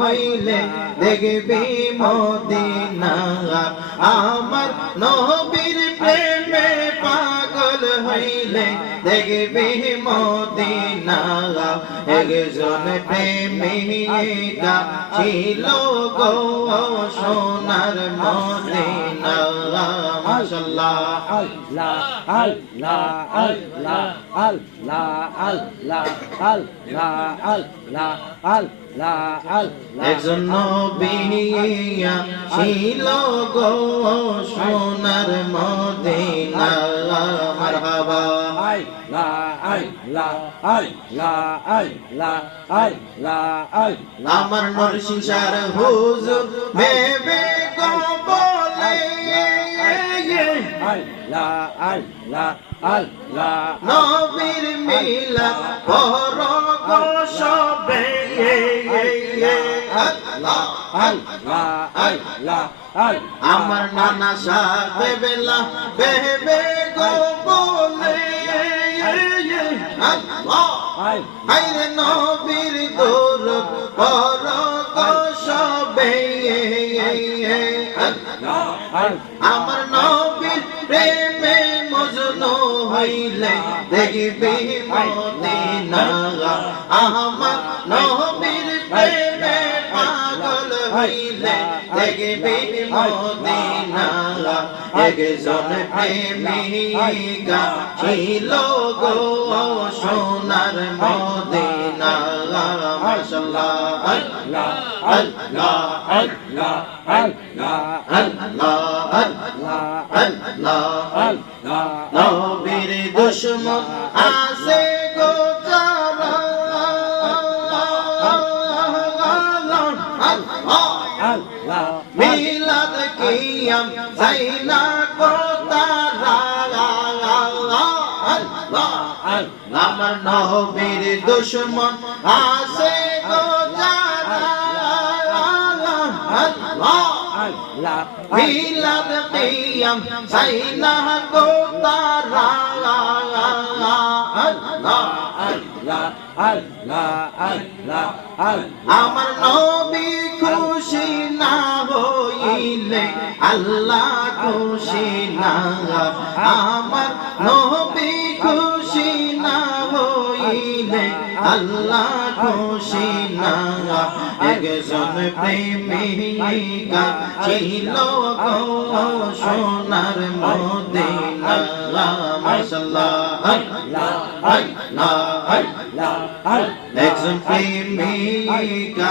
হইলে দেখবি মদিনা আমার নবীর প্রেমে পাগল হইলে দেখবি মদিনা একজন প্রেমিকা ছিল গো সোনার মদিনা মাশাআল্লাহ আল্লাহ আল্লাহ আল্লাহ আল্লাহ আল্লাহ আল্লাহ আল্লাহ আল্লাহ আল্লাহ একজন নবিয়া ছিল গো সোনার মদিনা মারহাবা আল্লাহ আল্লাহ আল্লাহ আল্লাহ আল্লাহ আল্লাহ আমার নরসিংসার হুজুর বেবে গো বলে আল্লাহ আল্লাহ আল্লাহ নবীর মিলাদ পর গো সবে আল্লাহ আল্লাহ আল্লাহ আল্লাহ আমার নানা সাহেব বেলা বেবে গো বলে আল্লাহ হায়রে নবীর দরুদ পর গো সবে আমার নবীর প্রেমে মজনু হইলে দেখবি মদিনা আমার নবীর প্রেমে পাগল হইলে দেখবি মদিনা একজন প্রেমিকা ছিল গো সোনার মদিনা মাশাআল্লাহ আল্লাহ আল্লাহ আল্লাহ আল্লাহ আল্লাহ আল্লাহ আল্লাহ আল্লাহ নবীর দুশমন আসে গো যারা আল্লাহ মিলাদ কিয়াম যাইনা গো তারা আল্লাহ আমার নবীর দুশমন আসে গো যারা আল্লাহ আল্লাহ মিলাদ কিয়াম যাইনা গো তারা আল্লাহ আল্লাহ আল্লাহ আল্লাহ আমার নবী খুশি না হইলে আল্লাহ খুশি না আমার নবী খুশি না হইলে আল্লাহ খুশি না একজন প্রেমিকা ছিল গো সোনার মদিনা মাশাআল্লাহ আল্লাহ আল্লাহ আল্লাহ একজন প্রেমিকা